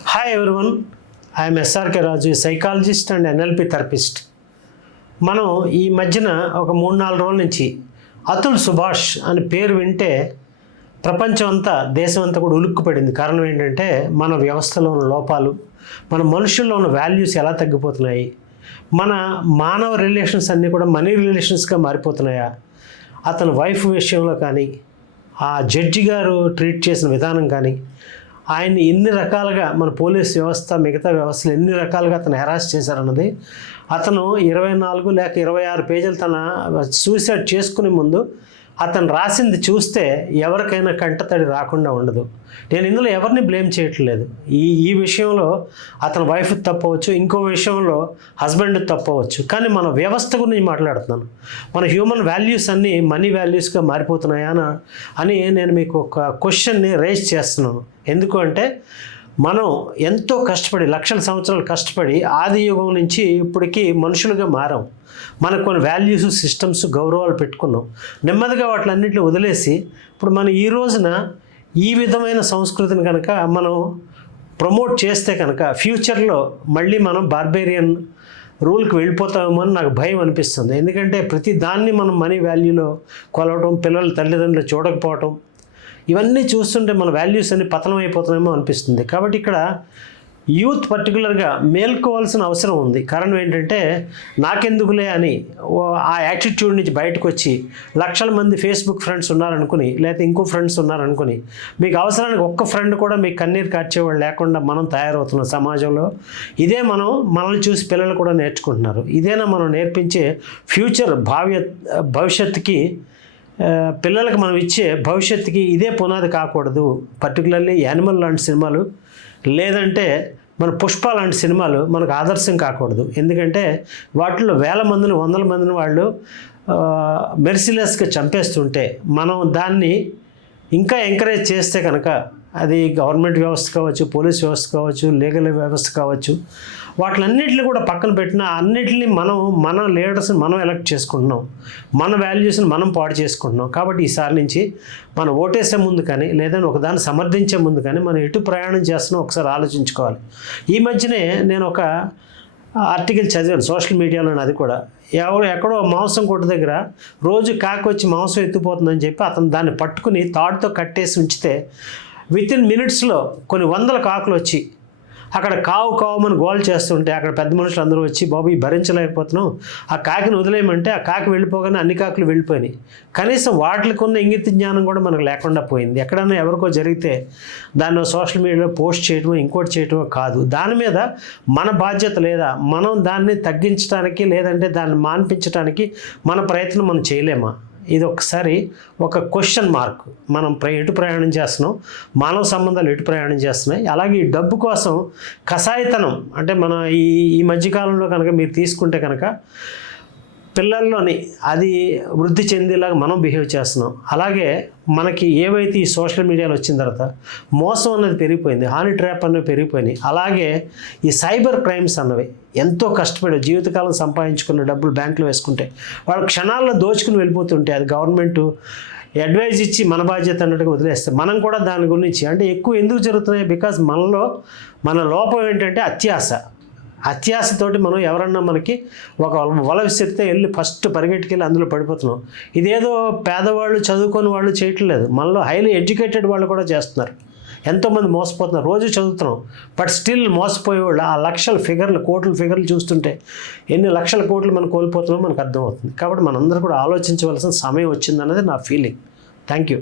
Hi everyone I'm SRK Raju psychologist and NLP therapist మనం ఈ మధ్యన ఒక మూడు నాలుగు రోజుల నుంచి అతుల్ సుభాష్ అని పేరు వింటే ప్రపంచం అంతా దేశం అంతా కూడా ఉలుక్కుపడింది కారణం ఏంటంటే మన వ్యవస్థలో ఉన్న లోపాలు మన మనుషుల్లో ఉన్న వాల్యూస్ ఎలా తగ్గిపోతున్నాయి మన మానవ రిలేషన్స్ అన్నీ కూడా మనీ రిలేషన్స్గా మారిపోతున్నాయా అతని వైఫ్ విషయంలో కానీ ఆ జడ్జి గారు ట్రీట్ చేసిన విధానం కానీ ఆయన్ని ఎన్ని రకాలుగా మన పోలీస్ వ్యవస్థ మిగతా వ్యవస్థలు ఎన్ని రకాలుగా అతను హెరాస్ చేశారన్నది అతను ఇరవై నాలుగు లేక ఇరవై ఆరు పేజీలు తన సూసైడ్ చేసుకునే ముందు అతను రాసింది చూస్తే ఎవరికైనా కంటతడి రాకుండా ఉండదు. నేను ఇందులో ఎవరిని బ్లేమ్ చేయట్లేదు. ఈ ఈ విషయంలో అతని వైఫ్ తప్పవచ్చు ఇంకో విషయంలో హస్బెండ్ తప్పవచ్చు. కానీ మన వ్యవస్థ గురించి మాట్లాడుతున్నాను. మన హ్యూమన్ వాల్యూస్ అన్నీ మనీ వాల్యూస్గా మారిపోతున్నాయా అని- నేను మీకు ఒక క్వశ్చన్ని రేజ్ చేస్తున్నాను. ఎందుకు అంటే మనం ఎంతో కష్టపడి లక్షల సంవత్సరాలు కష్టపడి ఆది యుగం నుంచి ఇప్పటికీ మనుషులుగా మారాం. మనకు కొన్ని వాల్యూస్ సిస్టమ్స్ గౌరవాలు పెట్టుకున్నాం. నెమ్మదిగా వాటిలన్నింటిని వదిలేసి ఇప్పుడు మనం ఈ రోజున ఈ విధమైన సంస్కృతిని కనుక మనం ప్రమోట్ చేస్తే కనుక ఫ్యూచర్లో మళ్ళీ మనం బార్బేరియన్ రూల్కి వెళ్ళిపోతామేమో అని నాకు భయం అనిపిస్తుంది. ఎందుకంటే ప్రతి దాన్ని మనం మనీ వాల్యూలో కొలవటం పిల్లలు తల్లిదండ్రులు చూడకపోవటం ఇవన్నీ చూస్తుంటే మన వాల్యూస్ అన్ని పతనం అయిపోతున్నాయేమో అనిపిస్తుంది. కాబట్టి ఇక్కడ యూత్ పర్టికులర్గా మేల్కోవాల్సిన అవసరం ఉంది. కారణం ఏంటంటే నాకెందుకులే అని ఓ- ఆ యాటిట్యూడ్ నుంచి బయటకు వచ్చి లక్షల మంది ఫేస్బుక్ ఫ్రెండ్స్ ఉన్నారనుకుని లేకపోతే ఇంకో ఫ్రెండ్స్ ఉన్నారనుకుని మీకు అవసరానికి ఒక్క ఫ్రెండ్ కూడా మీకు కన్నీరు కార్చేవాళ్ళు లేకుండా మనం తయారవుతున్నాం సమాజంలో. ఇదే మనం మనల్ని చూసి పిల్లలు కూడా నేర్చుకుంటున్నారు. ఇదేనా మనం నేర్పించే ఫ్యూచర్ భావ్య భవిష్యత్తుకి పిల్లలకు మనం ఇచ్చే భవిష్యత్తుకి ఇదే పునాది కాకూడదు. పర్టికులర్లీ యానిమల్ లాంటి సినిమాలు. లేదంటే మన పుష్ప లాంటి సినిమాలు మనకు ఆదర్శం కాకూడదు. ఎందుకంటే వాటిలో వేల మందిని వందల మందిని వాళ్ళు మెర్సిలెస్గా చంపేస్తుంటే మనం దాన్ని ఇంకా ఎంకరేజ్ చేస్తే కనుక అది గవర్నమెంట్ వ్యవస్థ కావచ్చు పోలీస్ వ్యవస్థ కావచ్చు లీగల్ వ్యవస్థ కావచ్చు వాటిలన్నిటిని కూడా పక్కన పెట్టిన అన్నిటిని మనం మన లీడర్స్ని మనం ఎలక్ట్ చేసుకుంటున్నాం. మన వాల్యూస్ని మనం పాడు చేసుకుంటున్నాం. కాబట్టి ఈసారి నుంచి మనం ఓటేసే ముందు కానీ లేదంటే ఒకదాన్ని సమర్థించే ముందు కానీ మనం ఎటు ప్రయాణం చేస్తున్నాం ఒకసారి ఆలోచించుకోవాలి. ఈ మధ్యనే నేను ఒక ఆర్టికల్ చదివాను సోషల్ మీడియాలో అది కూడా. ఎవరు ఎక్కడో మాంసం కొట్టు దగ్గర రోజు కాకి వచ్చి మాంసం ఎత్తిపోతుందని చెప్పి అతను దాన్ని పట్టుకుని తాడుతో కట్టేసి ఉంచితే విత్ ఇన్ మినిట్స్లో కొన్ని వందల కాకులు వచ్చి అక్కడ కావు కావమని గోల్ చేస్తుంటే అక్కడ పెద్ద మనుషులు అందరూ వచ్చి బాబు ఈ భరించలేకపోతున్నాం. ఆ కాకిని వదిలేయమంటే ఆ కాకి వెళ్ళిపోగానే అన్ని కాకులు వెళ్ళిపోయినాయి. కనీసం వాటికి ఉన్న ఇంగిత జ్ఞానం కూడా మనకు లేకుండా పోయింది. ఎక్కడన్నా ఎవరికో జరిగితే దాన్ని సోషల్ మీడియాలో పోస్ట్ చేయటమో ఇంకోటి చేయటమో కాదు. దాని మీద మన బాధ్యత లేదా మనం దాన్ని తగ్గించడానికి లేదంటే దాన్ని మాన్పించడానికి మన ప్రయత్నం మనం చేయలేమా? ఇది ఒకసారి ఒక క్వశ్చన్ మార్క్. మనం ప్ర ఎటు ప్రయాణం చేస్తున్నాం? మానవ సంబంధాలు ఎటు ప్రయాణం చేస్తున్నాయి? అలాగే ఈ డబ్బు కోసం కషాయతనం అంటే మన ఈ ఈ మధ్యకాలంలో కనుక మీరు తీసుకుంటే కనుక పిల్లల్లోని అది వృద్ధి చెందేలాగా మనం బిహేవ్ చేస్తున్నాం. అలాగే మనకి ఏవైతే ఈ సోషల్ మీడియాలో వచ్చిన తర్వాత మోసం అన్నది పెరిగిపోయింది హాని ట్రాప్ అన్నవి పెరిగిపోయినాయి అలాగే ఈ సైబర్ క్రైమ్స్ అన్నవి ఎంతో కష్టపడి జీవితకాలం సంపాదించుకున్న డబ్బులు బ్యాంకులో వేసుకుంటే వాళ్ళు క్షణాల్లో దోచుకుని వెళ్ళిపోతుంటే అది గవర్నమెంట్ అడ్వైజ్ ఇచ్చి మన బాధ్యత అన్నట్టుగా వదిలేస్తే మనం కూడా దాని గురించి అంటే ఎక్కువ ఎందుకు జరుగుతున్నాయి? బికాజ్ మనలో మన లోపం ఏంటంటే అత్యాశ. అత్యాశతోటి మనం ఎవరన్నా మనకి ఒక వల విసిరితే వెళ్ళి ఫస్ట్ పరిగెట్టుకెళ్ళి అందులో పడిపోతున్నాం. ఇదేదో పేదవాళ్ళు చదువుకొని వాళ్ళు చేయట్లేదు. మనలో హైలీ ఎడ్యుకేటెడ్ వాళ్ళు కూడా చేస్తున్నారు. ఎంతోమంది మోసపోతున్నారు. రోజు చదువుతున్నాం. బట్ స్టిల్ మోసపోయేవాళ్ళు ఆ లక్షల ఫిగర్లు కోట్ల ఫిగర్లు చూస్తుంటే ఎన్ని లక్షల కోట్లు మనం కోల్పోతున్నామో మనకు అర్థమవుతుంది. కాబట్టి మనందరూ కూడా ఆలోచించవలసిన సమయం వచ్చిందన్నది నా ఫీలింగ్. Thank you.